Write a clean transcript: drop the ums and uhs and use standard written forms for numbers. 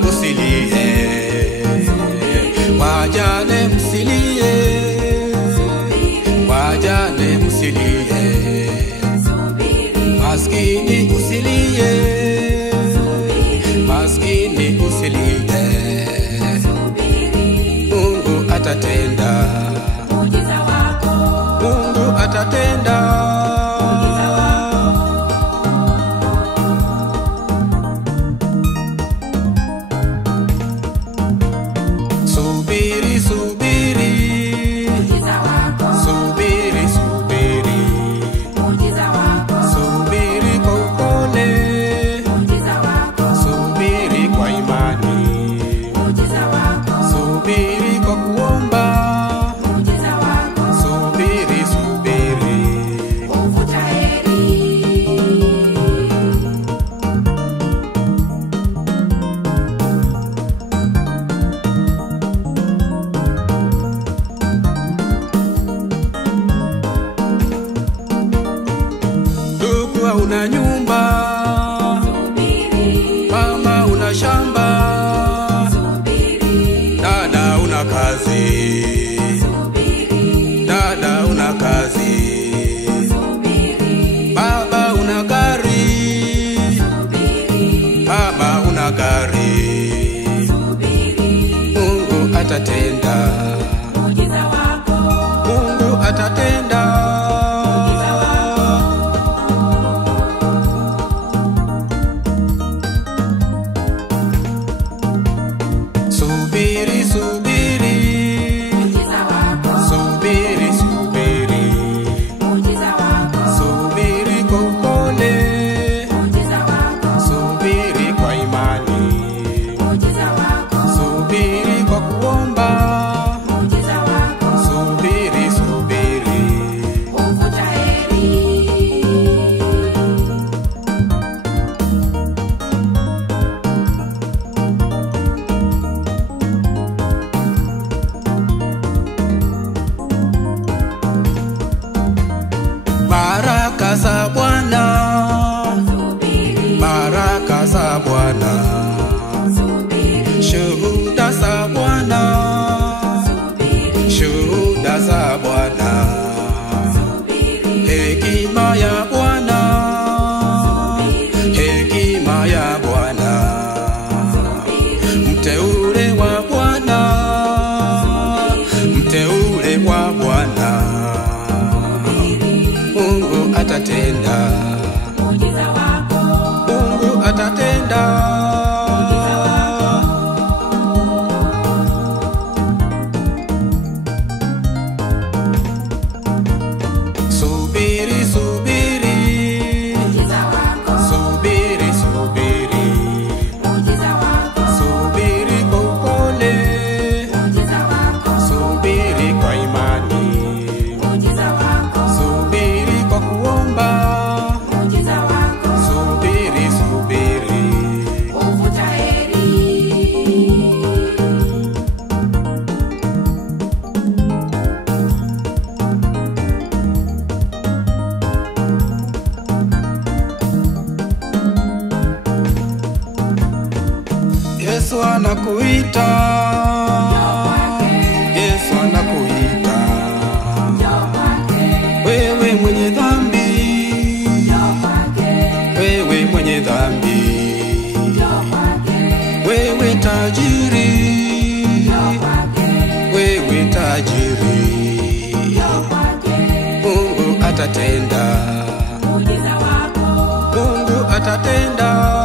usilie, wajane msilie, wajane msilie, maskini usilie, maskini usilie, Mungu atatenda, Mungu atatenda. Subiri, subiri, subiri, subiri, subiri kwa upole, subiri kwa imani, subiri kwa kuomba, subiri, subiri. Una nyumba, mama una shamba, dada una kazi, dada una kazi, baba una gari, baba una gari, Mungu atatenda, Mungu atatenda. Subiri, subiri, subiri, subiri, subiri kwa upole, subiri kwa imani, subiri kwa kuomba, subiri, subiri. Baraka za Bwana, baraka za Bwana, shuhuda za Bwana, shuhuda za Bwana, hekima ya Bwana, hekima ya Bwana, mteule wa Bwana, mteule wa Bwana, Mungu atatenda, Mungu atatenda. Subiri, subiri, subiri, subiri, subiri kwa upole, subiri kwa imani, subiri kwa kuomba, subiri, subiri. Yesu anakuita, Yesu anakuita, wewe mwenye dhambi, wewe mwenye dhambi, wewe tajiri, wewe tajiri, Mungu atatenda, Mungu atatenda.